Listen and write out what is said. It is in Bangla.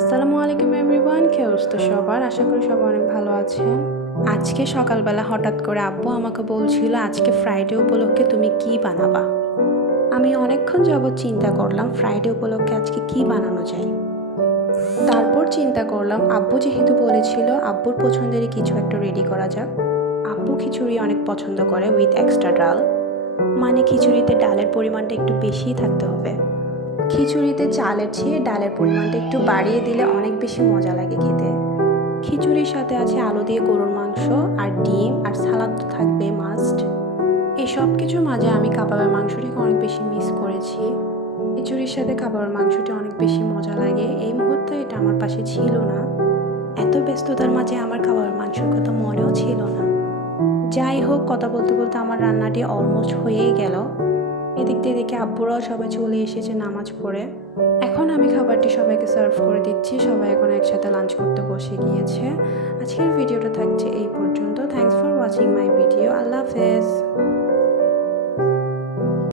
আসসালামু আলাইকুম এভরিওয়ান, কি অবস্থা সবার? আশা করি সবাই অনেক ভালো আছেন। আজকে সকালবেলা হঠাৎ করে আব্বু আমাকে বলছিল আজকে ফ্রাইডে উপলক্ষে তুমি কি বানাবা। আমি অনেকক্ষণ যাবৎ চিন্তা করলাম ফ্রাইডে উপলক্ষে আজকে কি বানানো যায়। তারপর চিন্তা করলাম আব্বু যেহেতু বলেছিল আব্বুর পছন্দেরই কিছু একটা রেডি করা যাক। আব্বু খিচুড়ি অনেক পছন্দ করে উইথ এক্সট্রা ডাল, মানে খিচুড়িতে ডালের পরিমাণটা একটু বেশিই থাকতে হবে। খিচুড়িতে চালের চেয়ে ডালের পরিমাণটা একটু বাড়িয়ে দিলে অনেক বেশি মজা লাগে খেতে। খিচুড়ির সাথে আছে আলু দিয়ে গরুর মাংস আর ডিম আর সালাদ তো থাকবে মাস্ট। এই সব কিছুর মাঝে আমি কাবাবের মাংসটিকে অনেক বেশি মিস করেছি। খিচুড়ির সাথে কাবাবের মাংসটি অনেক বেশি মজা লাগে। এই মুহূর্তে এটা আমার পাশে ছিল না। এত ব্যস্ততার মাঝে আমার কাবাবের মাংসের কথা মনেও ছিল না। যাই হোক, কথা বলতে বলতে আমার রান্নাটি অলমোস্ট হয়েই গেল। এদিক দিয়ে দেখে আব্বুরাও সবাই চলে এসেছে নামাজ পড়ে। এখন আমি খাবারটি সবাইকে সার্ভ করে দিচ্ছি। সবাই এখন একসাথে লাঞ্চ করতে বসে গিয়েছে। আজকের ভিডিওটা থাকছে এই পর্যন্ত। Thanks for watching my video. Allah হাফেজ।